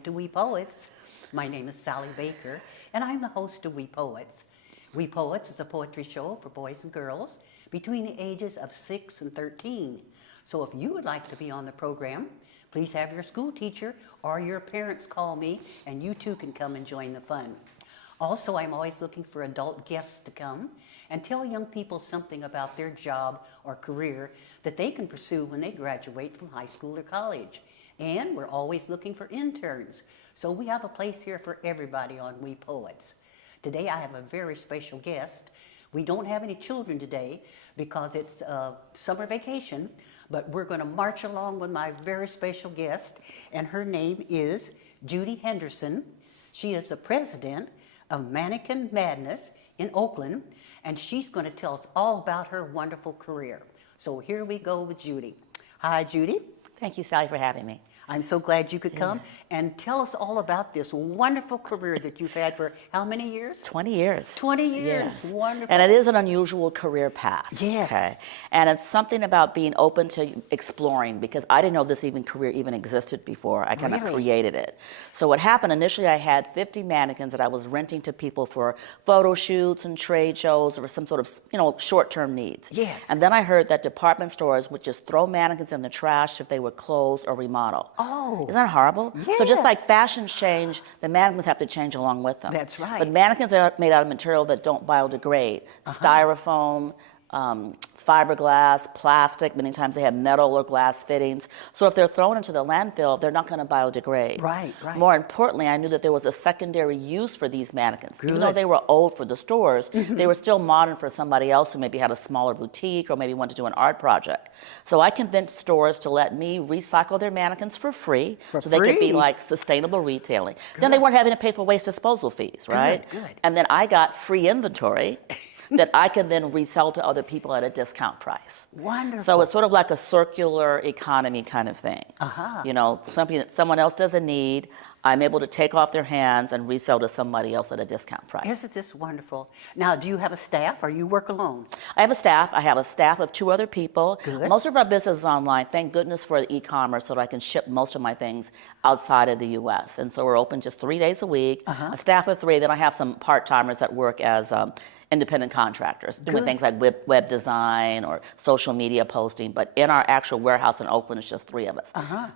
welcome to We Poets. My name is Sally Baker, and I'm the host of We Poets. We Poets is a poetry show for boys and girls between the ages of 6 and 13. So if you would like to be on the program, please have your school teacher or your parents call me, and you too can come and join the fun. Also, I'm always looking for adult guests to come and tell young people something about their job or career that they can pursue when they graduate from high school or college. And we're always looking for interns. So we have a place here for everybody on We Poets. Today I have a very special guest. We don't have any children today because it's summer vacation, but we're going to march along with my very special guest, and her name is Judi Henderson. She is the president of Mannequin Madness in Oakland, and she's going to tell us all about her wonderful career. So here we go with Judi. Hi, Judi. Thank you, Sally, for having me. I'm so glad you could come and tell us all about this wonderful career that you've had for how many years? 20 years. 20 years. Yes. Wonderful. And it is an unusual career path. Yes. Okay. And it's something about being open to exploring, because I didn't know this career even existed before. I kind of created it. So what happened, initially I had 50 mannequins that I was renting to people for photo shoots and trade shows or some sort of, short-term needs. Yes. And then I heard that department stores would just throw mannequins in the trash if they were closed or remodeled. Oh. Isn't that horrible? Yes. So just like fashions change, the mannequins have to change along with them. That's right. But mannequins are made out of material that don't biodegrade. Styrofoam, fiberglass, plastic. Many times they have metal or glass fittings. So if they're thrown into the landfill, they're not going to biodegrade. Right, right. More importantly, I knew that there was a secondary use for these mannequins. Good. Even though they were old for the stores, they were still modern for somebody else who maybe had a smaller boutique or maybe wanted to do an art project. So I convinced stores to let me recycle their mannequins for free, they could be like sustainable retailing. Good. Then they weren't having to pay for waste disposal fees, right? Good. And then I got free inventory that I can then resell to other people at a discount price. Wonderful. So it's sort of like a circular economy kind of thing. Something that someone else doesn't need, I'm able to take off their hands and resell to somebody else at a discount price. Isn't this wonderful? Now, do you have a staff or you work alone? I have a staff. I have a staff of 2 other people. Good. Most of our business is online. Thank goodness for e-commerce so that I can ship most of my things outside of the U.S. And so we're open just 3 days a week. A staff of 3. Then I have some part-timers that work as independent contractors doing things like web design or social media posting. But in our actual warehouse in Oakland, it's just 3 of us.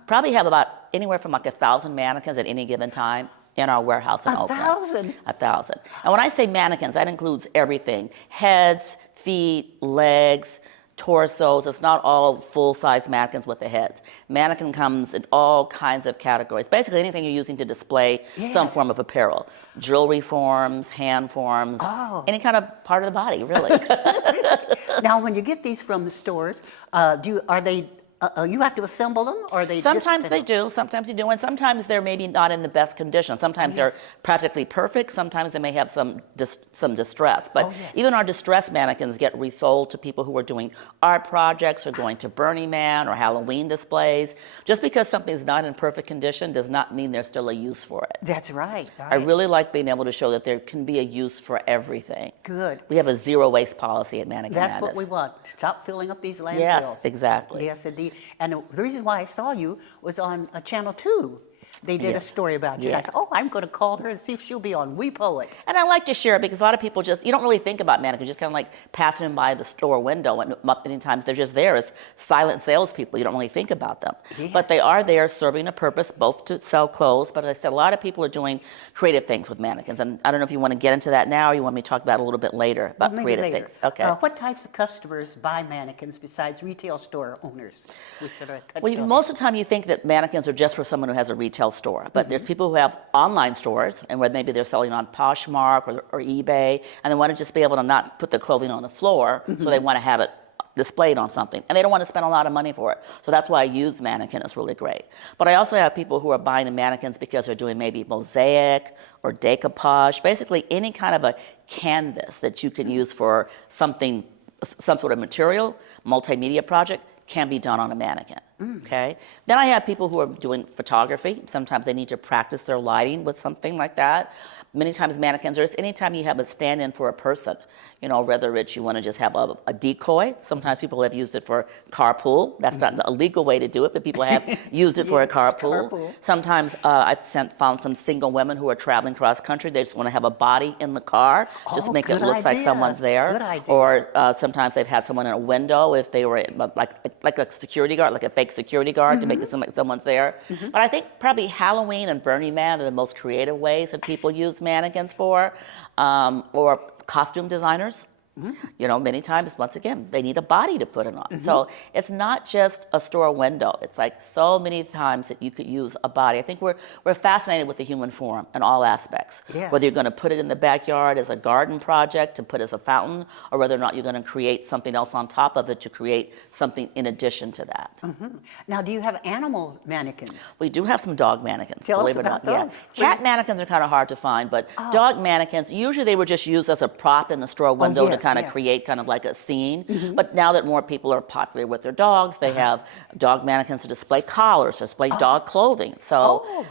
Probably have about anywhere from like 1,000 mannequins at any given time in our warehouse in Oakland. 1,000? 1,000. And when I say mannequins, that includes everything: heads, feet, legs, torsos. It's not all full-size mannequins with the heads. Mannequin comes in all kinds of categories. Basically anything you're using to display some form of apparel. Jewelry forms, hand forms, any kind of part of the body, really. Now, when you get these from the stores, you have to assemble them, or they Sometimes they do, sometimes you do, and sometimes they're maybe not in the best condition. Sometimes they're practically perfect, sometimes they may have some distress. But even our distressed mannequins get resold to people who are doing art projects or going to Burning Man or Halloween displays. Just because something's not in perfect condition does not mean there's still a use for it. That's right. I really like being able to show that there can be a use for everything. Good. We have a zero waste policy at Mannequin Madness. That's what we want. Stop filling up these landfills. Yes, exactly. Yes, indeed. And the reason why I saw you was on Channel 2. They did a story about you. And I said, I'm going to call her and see if she'll be on We Poets. And I like to share it because a lot of people you don't really think about mannequins, just kind of like passing them by the store window, and many times they're just there as silent salespeople. You don't really think about them. Yes. But they are there serving a purpose, both to sell clothes, but as I said, a lot of people are doing creative things with mannequins. And I don't know if you want to get into that now or you want me to talk about it a little bit later, about creative things. Okay. What types of customers buy mannequins besides retail store owners? Most of the time you think that mannequins are just for someone who has a retail store, but there's people who have online stores, and where maybe they're selling on Poshmark or eBay, and they want to just be able to not put the clothing on the floor, so they want to have it displayed on something, and they don't want to spend a lot of money for it. So that's why I use Mannequin. It's really great. But I also have people who are buying the mannequins because they're doing maybe mosaic or decoupage, basically any kind of a canvas that you can use for something, some sort of material, multimedia project, can be done on a mannequin. Okay. Then I have people who are doing photography. Sometimes they need to practice their lighting with something like that. Many times mannequins, or just anytime you have a stand-in for a person, you know, whether it's you want to just have a decoy. Sometimes people have used it for carpool. That's not a legal way to do it, but people have used it for a carpool. Sometimes I've found some single women who are traveling cross country. They just want to have a body in the car, just make it look like someone's there. Good idea. Or sometimes they've had someone in a window if they were like a security guard, like a fake security guard to make it seem like someone's there. But I think probably Halloween and Burning Man are the most creative ways that people use mannequins for, or costume designers. You know, many times, once again, they need a body to put it on. So it's not just a store window. It's like so many times that you could use a body. I think we're fascinated with the human form in all aspects. Yes. Whether you're going to put it in the backyard as a garden project to put as a fountain, or whether or not you're going to create something else on top of it to create something in addition to that. Now, do you have animal mannequins? We do have some dog mannequins, Tell us believe it or about not. those. Cat mannequins are kind of hard to find, but dog mannequins, usually they were just used as a prop in the store window to kind of create kind of like a scene. But now that more people are popular with their dogs, they have dog mannequins to display collars, to display dog clothing. So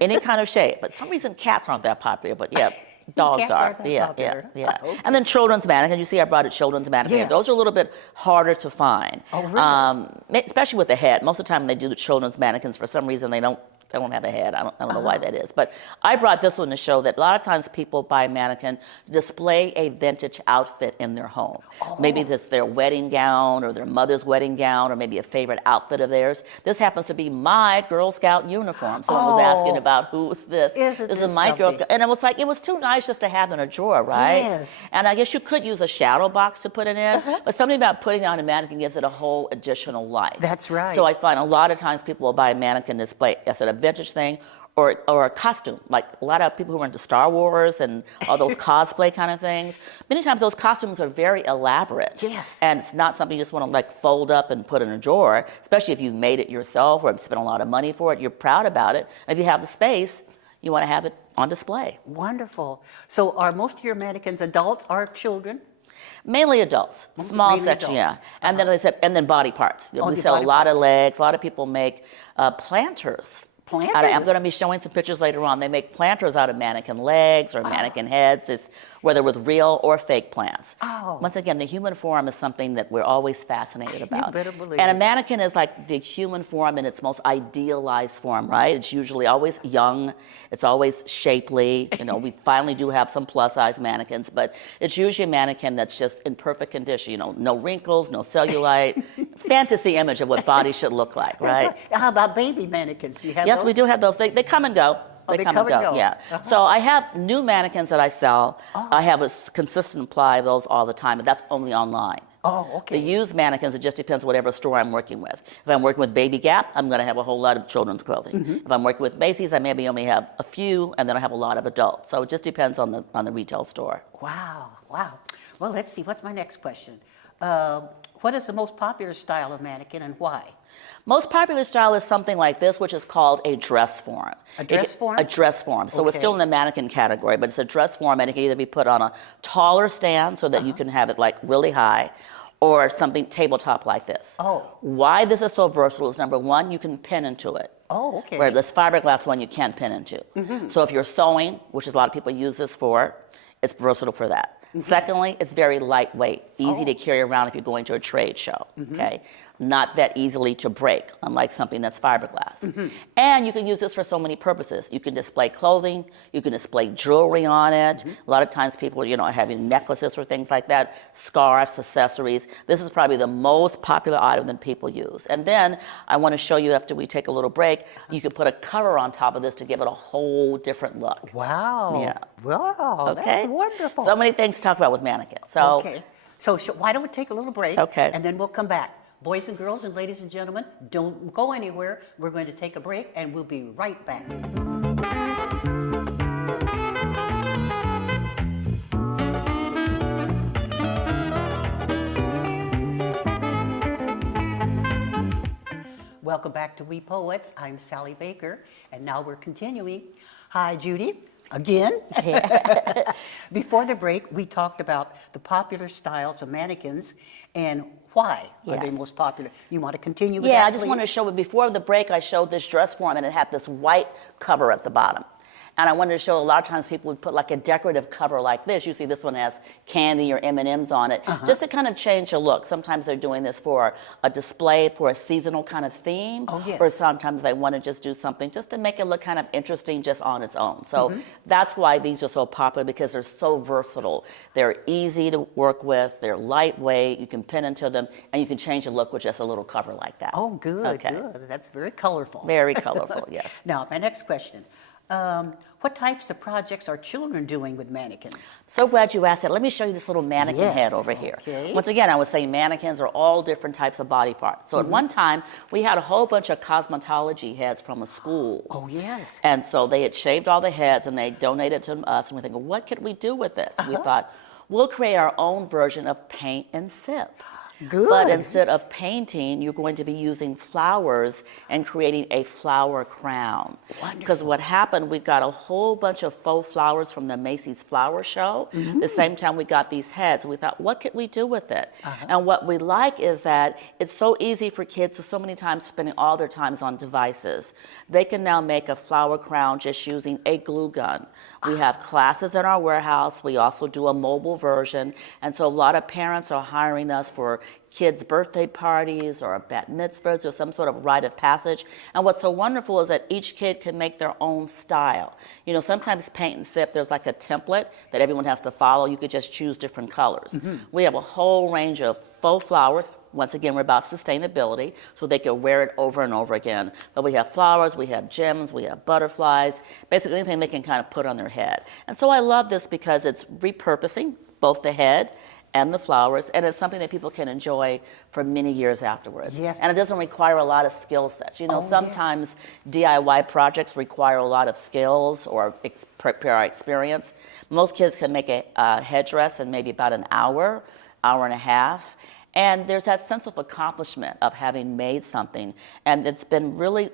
any kind of shape. But for some reason cats aren't that popular, but yeah. Dogs Cats are. aren't that popular. Okay. And then children's mannequins. You see I brought a children's mannequin. Yes. Those are a little bit harder to find. Oh, really? Especially with the head. Most of the time they do the children's mannequins, for some reason they don't have a head. I don't know why that is. But I brought this one to show that a lot of times people buy a mannequin to display a vintage outfit in their home. Maybe it's their wedding gown or their mother's wedding gown or maybe a favorite outfit of theirs. This happens to be my Girl Scout uniform. Someone was asking about who was this. This is my Girl Scout. And it was too nice just to have in a drawer, right? Yes. And I guess you could use a shadow box to put it in, but something about putting it on a mannequin gives it a whole additional life. That's right. So I find a lot of times people will buy a mannequin display as a vintage thing or a costume. Like a lot of people who are into Star Wars and all those cosplay kind of things. Many times those costumes are very elaborate. Yes. And it's not something you just want to like fold up and put in a drawer, especially if you've made it yourself or spent a lot of money for it. You're proud about it. And if you have the space, you want to have it on display. Wonderful. So are most of your mannequins adults or children? Mainly adults, small mainly section, adults. yeah. And then I said, and then body parts. We the sell a body lot of legs. A lot of people make planters. Planters? I'm going to be showing some pictures later on. They make planters out of mannequin legs or mannequin heads, whether with real or fake plants. Once again, the human form is something that we're always fascinated about. You better believe and a it. mannequin is like the human form in its most idealized form, right? It's usually always young. It's always shapely. You know, we finally do have some plus-size mannequins, but it's usually a mannequin that's just in perfect condition. You know, no wrinkles, no cellulite. Fantasy image of what body should look like, right? How about baby mannequins? Do you have Yes, those? we do have those. They come and go. They come and go. Yeah. So I have new mannequins that I sell. I have a consistent supply of those all the time, but that's only online. Oh, okay. The used mannequins, it just depends whatever store I'm working with. If I'm working with Baby Gap, I'm going to have a whole lot of children's clothing. If I'm working with Macy's, I maybe only have a few, and then I have a lot of adults. So it just depends on the retail store. Wow. Well, let's see. What's my next question? What is the most popular style of mannequin and why? Most popular style is something like this, which is called a dress form. A dress form? A dress form. So it's still in the mannequin category, but it's a dress form, and it can either be put on a taller stand so that you can have it like really high, or something tabletop like this. Why this is so versatile is number one, you can pin into it. Okay. Where this fiberglass one you can't pin into. So if you're sewing, which is a lot of people use this for, it's versatile for that. Secondly, it's very lightweight, easy to carry around if you're going to a trade show, okay? Not that easily to break, unlike something that's fiberglass. And you can use this for so many purposes. You can display clothing, you can display jewelry on it. A lot of times people, you know, are having necklaces or things like that, scarves, accessories. This is probably the most popular item that people use. And then I want to show you after we take a little break, you can put a cover on top of this to give it a whole different look. Wow. Yeah. Wow, that's wonderful. So many things to talk about with mannequins. So, okay. So why don't we take a little break? Okay. And then we'll come back. Boys and girls and ladies and gentlemen, don't go anywhere. We're going to take a break and we'll be right back. Welcome back to We Poets. I'm Sally Baker, and now we're continuing. Hi, Judy. Again. Before the break, we talked about the popular styles of mannequins and why are they Yes. most popular? You want to continue with that, Yeah, I just please? want to show it. Before the break, I showed this dress form, and it had this white cover at the bottom. And I wanted to show a lot of times people would put like a decorative cover like this. You see this one has candy or M&Ms on it, just to kind of change the look. Sometimes they're doing this for a display for a seasonal kind of theme. Oh, yes. Or sometimes they want to just do something just to make it look kind of interesting just on its own. So that's why these are so popular, because they're so versatile. They're easy to work with. They're lightweight. You can pin into them, and you can change the look with just a little cover like that. Oh, good, Okay. good. That's very colorful. Very colorful, yes. Now, my next question. What types of projects are children doing with mannequins? So glad you asked that. Let me show you this little mannequin Yes, head over here. okay. Once again, I was saying mannequins are all different types of body parts. So at one time, we had a whole bunch of cosmetology heads from a school. Oh, yes. And so they had shaved all the heads and they donated to us. And we're thinking, what could we do with this? We thought, we'll create our own version of paint and sip. Good. But instead of painting, you're going to be using flowers and creating a flower crown. Because what happened, we got a whole bunch of faux flowers from the Macy's Flower Show. The same time we got these heads, we thought, what could we do with it? And what we like is that it's so easy for kids, so many times spending all their times on devices. They can now make a flower crown just using a glue gun. We have classes in our warehouse. We also do a mobile version. And so a lot of parents are hiring us for kids' birthday parties or bat mitzvahs or some sort of rite of passage. And what's so wonderful is that each kid can make their own style. You know, sometimes paint and sip, there's like a template that everyone has to follow. You could just choose different colors. We have a whole range of faux flowers. Once again, we're about sustainability, so they can wear it over and over again. But we have flowers, we have gems, we have butterflies, basically anything they can kind of put on their head. And so I love this because it's repurposing both the head and the flowers, and it's something that people can enjoy for many years afterwards. Yes. And it doesn't require a lot of skill sets. You know, sometimes DIY projects require a lot of skills or prior experience. Most kids can make a headdress in maybe about an hour, hour and a half. And there's that sense of accomplishment of having made something. And it's been really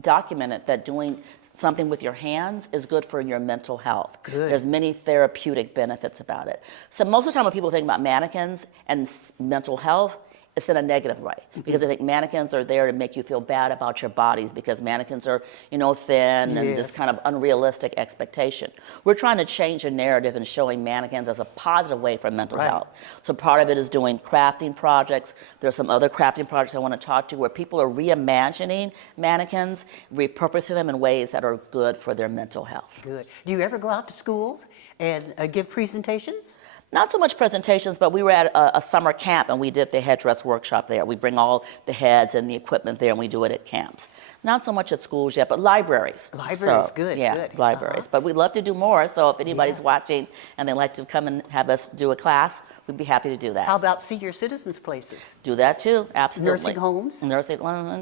documented that doing something with your hands is good for your mental health. Good. There's many therapeutic benefits about it. So most of the time when people think about mannequins and mental health, it's in a negative way, because I think mannequins are there to make you feel bad about your bodies, because mannequins are, you know, thin and this kind of unrealistic expectation. We're trying to change the narrative and showing mannequins as a positive way for mental health. So part of it is doing crafting projects. There's some other crafting projects I want to talk to where people are reimagining mannequins, repurposing them in ways that are good for their mental health. Good. Do you ever go out to schools and give presentations? Not so much presentations, but we were at a summer camp and we did the headdress workshop there. We bring all the heads and the equipment there and we do it at camps. Not so much at schools yet, but libraries. Libraries, So, good, yeah, good. libraries. But we'd love to do more, so if anybody's watching and they'd like to come and have us do a class, we'd be happy to do that. How about senior citizens places? Do that too, absolutely. Nursing homes?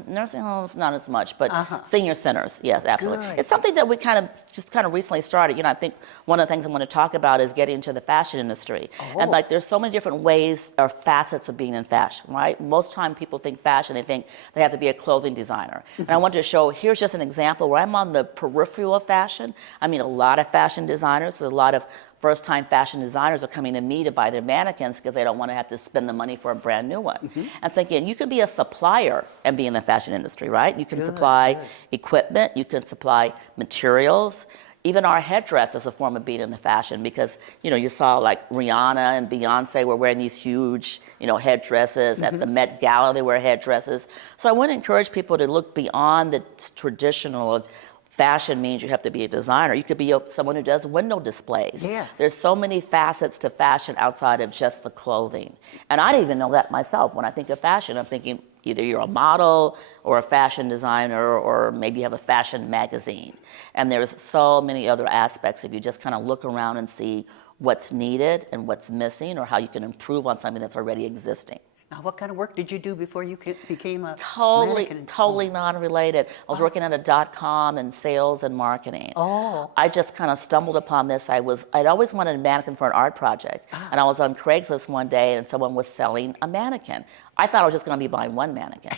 Nursing homes, not as much, but senior centers, yes, absolutely. Good. It's something that we kind of recently started. You know, I think one of the things I want to talk about is getting into the fashion industry. And like, there's so many different ways or facets of being in fashion, right? Most time people think fashion, they think they have to be a clothing designer. And I wanted to show, here's just an example where I'm on the peripheral of fashion. I mean, a lot of fashion designers, a lot of first-time fashion designers are coming to me to buy their mannequins because they don't want to have to spend the money for a brand new one. I'm thinking, you can be a supplier and be in the fashion industry, right? You can supply equipment, you can supply materials. Even our headdress is a form of being in the fashion, because, you know, you saw like Rihanna and Beyonce were wearing these huge, you know, headdresses. At the Met Gala, they wear headdresses. So I want to encourage people to look beyond the traditional of fashion means you have to be a designer. You could be someone who does window displays. Yes. There's so many facets to fashion outside of just the clothing. And I didn't even know that myself. When I think of fashion, I'm thinking either you're a model or a fashion designer, or maybe you have a fashion magazine. And there's so many other aspects if you just kind of look around and see what's needed and what's missing, or how you can improve on something that's already existing. Now, what kind of work did you do before you became a mannequin? Totally non-related. I was working at a .com in sales and marketing. Oh. I just kind of stumbled upon this. I'd always wanted a mannequin for an art project. And I was on Craigslist one day and someone was selling a mannequin. I thought I was just going to be buying one mannequin.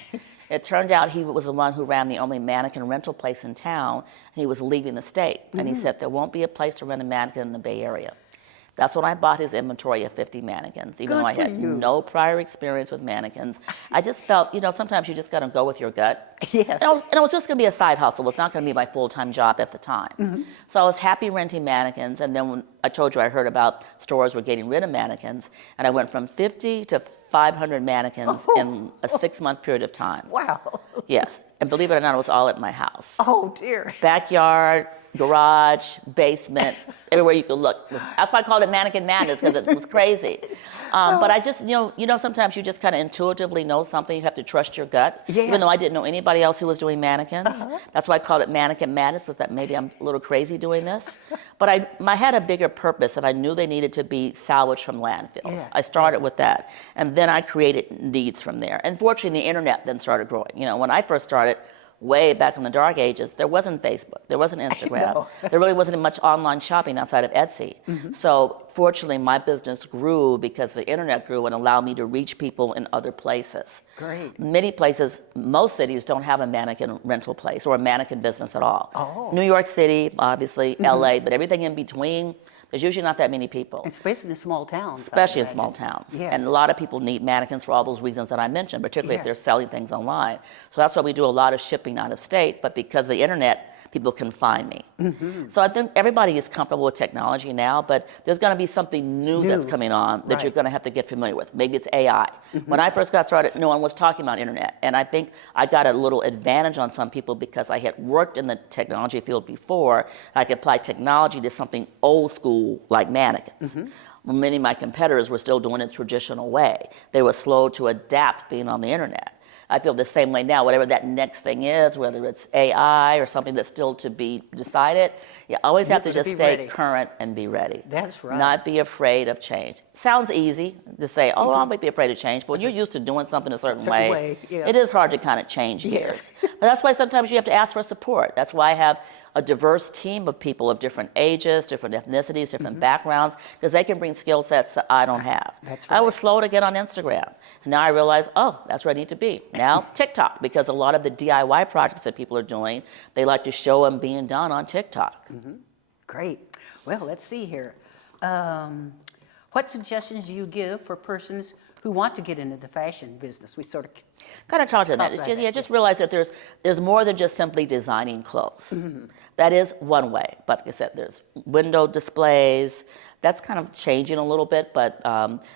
It turned out he was the one who ran the only mannequin rental place in town. He was leaving the state. And he said, there won't be a place to rent a mannequin in the Bay Area. That's when I bought his inventory of 50 mannequins, even Good though I for had you. no prior experience with mannequins. I just felt, sometimes you just got to go with your gut. Yes. And it was just going to be a side hustle. It was not going to be my full-time job at the time. So I was happy renting mannequins. And then when I told you I heard about stores were getting rid of mannequins, and I went from 50 to 500 mannequins in a 6-month period of time. Wow. Yes. And believe it or not, it was all at my house. Oh, dear. Backyard, garage, basement, everywhere you could look. That's why I called it Mannequin Madness, because it was crazy. But I just, sometimes you just kind of intuitively know something. You have to trust your gut. Yeah. Even though I didn't know anybody else who was doing mannequins. That's why I called it Mannequin Madness, so that maybe I'm a little crazy doing this. But I had a bigger purpose, and I knew they needed to be salvaged from landfills. Yes. I started with that. And then I created needs from there. And fortunately, the internet then started growing. When I first started, way back in the dark ages, there wasn't Facebook, there wasn't Instagram, there really wasn't much online shopping outside of Etsy. So fortunately, my business grew because the internet grew and allowed me to reach people in other places. Great. Many places, most cities don't have a mannequin rental place or a mannequin business at all. Oh. New York City, obviously, LA, but everything in between, there's usually not that many people. Especially in small towns. Especially in I small imagine. towns. Yes. And a lot of people need mannequins for all those reasons that I mentioned, particularly if Yes. they're selling things online. So that's why we do a lot of shipping out of state, but because of the internet, people can find me. So I think everybody is comfortable with technology now, but there's going to be something new that's coming on that you're going to have to get familiar with. Maybe it's AI. When I first got started, no one was talking about internet, and I think I got a little advantage on some people because I had worked in the technology field before. I could apply technology to something old school like mannequins. Many of my competitors were still doing it traditional way. They were slow to adapt being on the internet. I feel the same way now. Whatever that next thing is, whether it's AI or something that's still to be decided, you always have to gotta just be stay ready. current and be ready. That's right. Not be afraid of change. Sounds easy to say, oh, I might be afraid of change, but when you're used to doing something a certain way, yeah. it is hard to kind of change Yes. gears. But that's why sometimes you have to ask for support. That's why I have a diverse team of people of different ages, different ethnicities, different backgrounds, because they can bring skill sets that I don't have. That's I was slow to get on Instagram. And now I realize, oh, that's where I need to be. Now, TikTok, because a lot of the DIY projects that people are doing, they like to show them being done on TikTok. Great. Well, let's see here. What suggestions do you give for persons who want to get into the fashion business? We sort of Kind of talked about that. about It's just, that, yeah, just realize that there's more than just simply designing clothes. That is one way. But like I said, there's window displays. That's kind of changing a little bit, but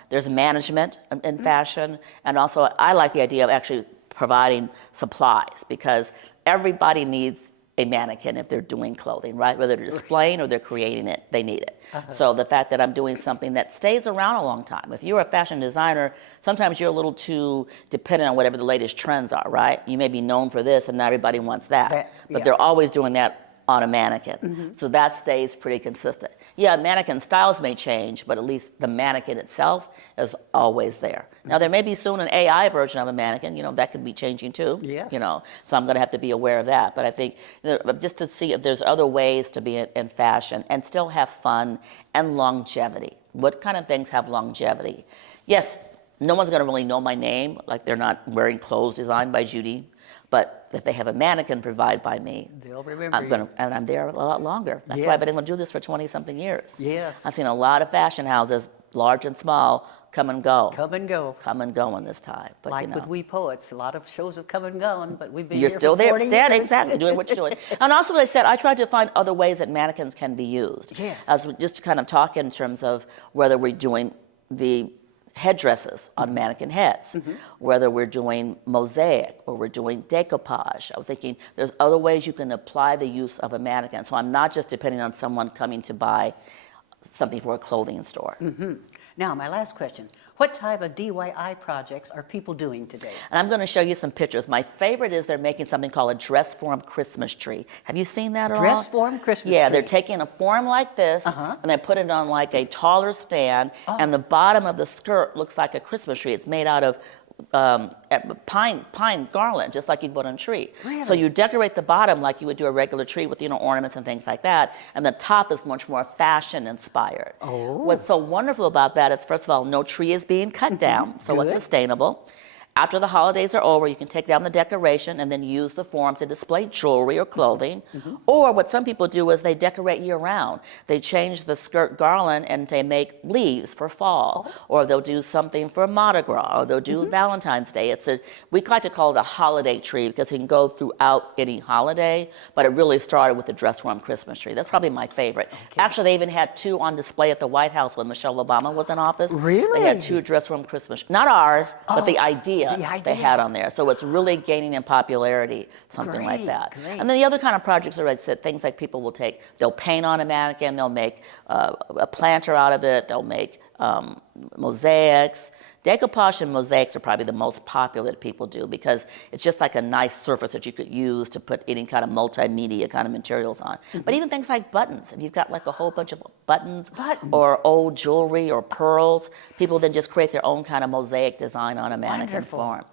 there's management in fashion. And also, I like the idea of actually providing supplies because everybody needs a mannequin if they're doing clothing, right? Whether they're displaying or they're creating it, they need it. So the fact that I'm doing something that stays around a long time. If you're a fashion designer, sometimes you're a little too dependent on whatever the latest trends are, right? You may be known for this and not everybody wants that. But yeah. they're always doing that on a mannequin. So that stays pretty consistent. Yeah, mannequin styles may change, but at least the mannequin itself is always there. Now, there may be soon an AI version of a mannequin, that could be changing too. Yes. So I'm going to have to be aware of that. But I think just to see if there's other ways to be in fashion and still have fun and longevity. What kind of things have longevity? Yes, no one's going to really know my name, like they're not wearing clothes designed by Judi. But if they have a mannequin provided by me, they'll remember and I'm there a lot longer. That's why I've been able to do this for 20-something years. Yes. I've seen a lot of fashion houses, large and small, come and go. Come and go. Come and go in this time. But, Like with We Poets, a lot of shows have come and gone, but we've been you're here still for there, 40 standing, years. exactly, doing what you're doing. And also, like I said, I tried to find other ways that mannequins can be used. Yes. As we just to kind of talk in terms of whether we're doing the headdresses on mannequin heads, whether we're doing mosaic or we're doing decoupage. I was thinking there's other ways you can apply the use of a mannequin. So I'm not just depending on someone coming to buy something for a clothing store. Now, my last question. What type of DIY projects are people doing today? And I'm going to show you some pictures. My favorite is they're making something called a dress form Christmas tree. Have you seen that at all? Dress form Christmas Yeah, tree. they're taking a form like this and they put it on like a taller stand, and the bottom of the skirt looks like a Christmas tree. It's made out of pine garland, just like you'd put on a tree. Really? So you decorate the bottom like you would do a regular tree with ornaments and things like that, and the top is much more fashion inspired. Oh. What's so wonderful about that is, first of all, no tree is being cut down, so it's Good. sustainable. After the holidays are over, you can take down the decoration and then use the form to display jewelry or clothing. Or what some people do is they decorate year-round. They change the skirt garland and they make leaves for fall. Or they'll do something for Mardi Gras, or they'll do Valentine's Day. We like to call it a holiday tree because it can go throughout any holiday, but it really started with the dress-warm Christmas tree. That's probably my favorite. Actually, they even had 2 on display at the White House when Michelle Obama was in office. Really? They had 2 dress-warm Christmas, not ours, but the idea they had on there. So it's really gaining in popularity, something like that. Great. And then the other kind of projects are, like I said, things like people will they'll paint on a mannequin, they'll make a planter out of it, they'll make mosaics. Decoupage and mosaics are probably the most popular that people do because it's just like a nice surface that you could use to put any kind of multimedia kind of materials on. But even things like buttons, if you've got like a whole bunch of buttons or old jewelry or pearls, people then just create their own kind of mosaic design on a mannequin form.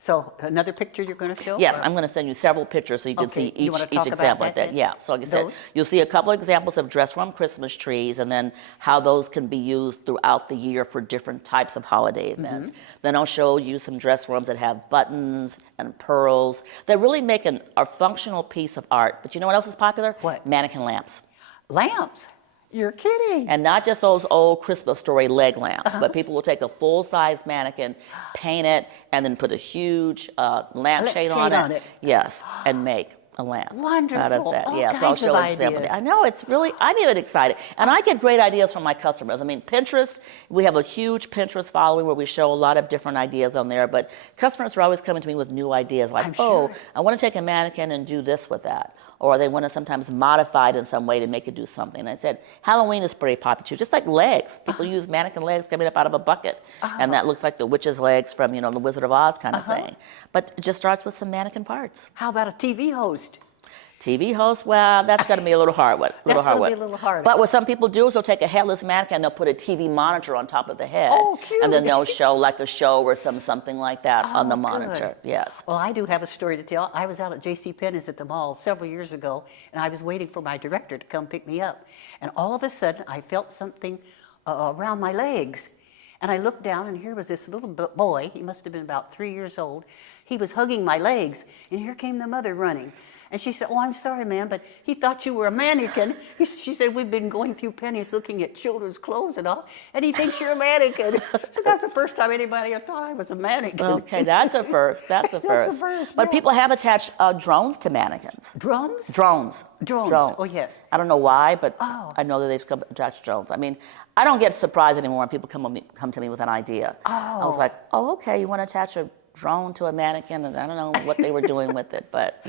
So another picture you're going to show? Yes, I'm going to send you several pictures so you can see each example like that. Yeah, so like I said, you'll see a couple of examples of dress-warm Christmas trees and then how those can be used throughout the year for different types of holiday events. Then I'll show you some dress-warms that have buttons and pearls that really make a functional piece of art. But you know what else is popular? What? Mannequin lamps. Lamps? You're kidding. And not just those old Christmas story leg lamps, but people will take a full-size mannequin, paint it, and then put a huge lampshade on it. Yes, and make a lamp out of that. Yeah, so I'll show you example. I know, I'm even excited. And I get great ideas from my customers. I mean, Pinterest, we have a huge Pinterest following where we show a lot of different ideas on there, but customers are always coming to me with new ideas like, I want to take a mannequin and do this with that. Or they want to sometimes modify it in some way to make it do something. And I said, Halloween is pretty popular too, just like legs. People use mannequin legs coming up out of a bucket. And that looks like the witch's legs from, the Wizard of Oz kind of thing. But it just starts with some mannequin parts. How about a TV host? TV host, well, that's going to be a little hard. That's going to be a little hard. But what some people do is they'll take a headless mannequin and they'll put a TV monitor on top of the head. Oh, cute. And then they'll show like a show or something like that on the monitor. Yes. Well, I do have a story to tell. I was out at JCPenney's at the mall several years ago, and I was waiting for my director to come pick me up. And all of a sudden, I felt something around my legs. And I looked down, and here was this little boy. He must have been about 3 years old. He was hugging my legs, and here came the mother running. And she said, "Oh, I'm sorry, ma'am, but he thought you were a mannequin." She said, "We've been going through Penny's looking at children's clothes and all, and he thinks you're a mannequin." So that's the first time anybody had thought I was a mannequin. Okay, that's a first. That's a first. That's a first. But people have attached drones to mannequins. Drums? Drones. Oh, yes. I don't know why, but I know that they've attached drones. I mean, I don't get surprised anymore when people come to me with an idea. I was like, "Oh, okay, you want to attach a drone to a mannequin," and I don't know what they were doing with it, but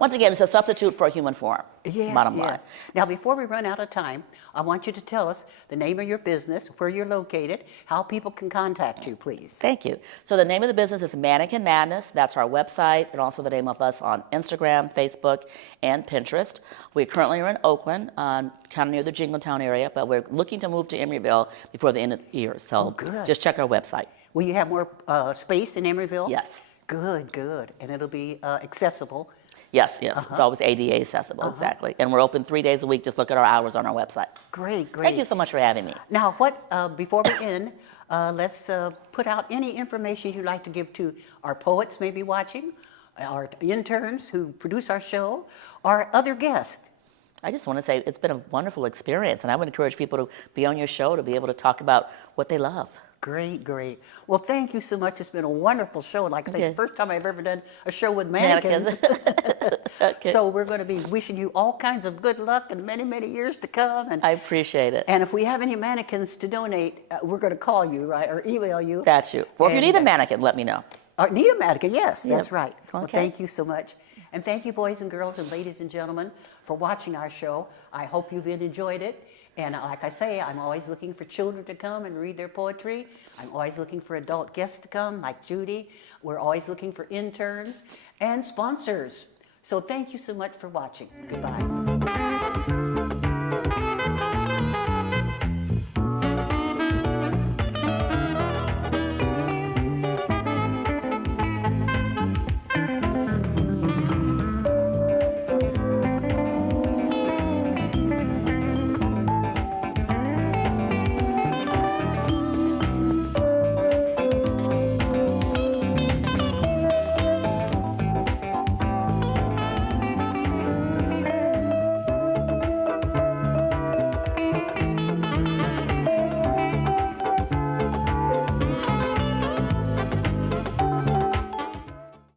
once again, it's a substitute for a human form. Bottom line. Now, before we run out of time, I want you to tell us the name of your business, where you're located, how people can contact you, please. Thank you. So the name of the business is Mannequin Madness. That's our website, and also the name of us on Instagram, Facebook, and Pinterest. We currently are in Oakland, kind of near the Jingletown area, but we're looking to move to Emeryville before the end of the year. So just check our website. Will you have more space in Emeryville? Yes. Good. And it'll be accessible. Yes. It's always ADA accessible, exactly. And we're open 3 days a week. Just look at our hours on our website. Great. Thank you so much for having me. Now, before we end, let's put out any information you'd like to give to our poets maybe watching, our interns who produce our show, or other guests. I just want to say it's been a wonderful experience, and I would encourage people to be on your show to be able to talk about what they love. Great. Well, thank you so much. It's been a wonderful show. Like I say, the first time I've ever done a show with mannequins. So we're going to be wishing you all kinds of good luck and many, many years to come. And I appreciate it. And if we have any mannequins to donate, we're going to call you, right, or email you. That's you. Well, if you need a mannequin, let me know. Need a mannequin, yes, that's right. Okay. Well, thank you so much. And thank you, boys and girls and ladies and gentlemen, for watching our show. I hope you've enjoyed it. And like I say, I'm always looking for children to come and read their poetry. I'm always looking for adult guests to come, like Judi. We're always looking for interns and sponsors. So thank you so much for watching. Goodbye.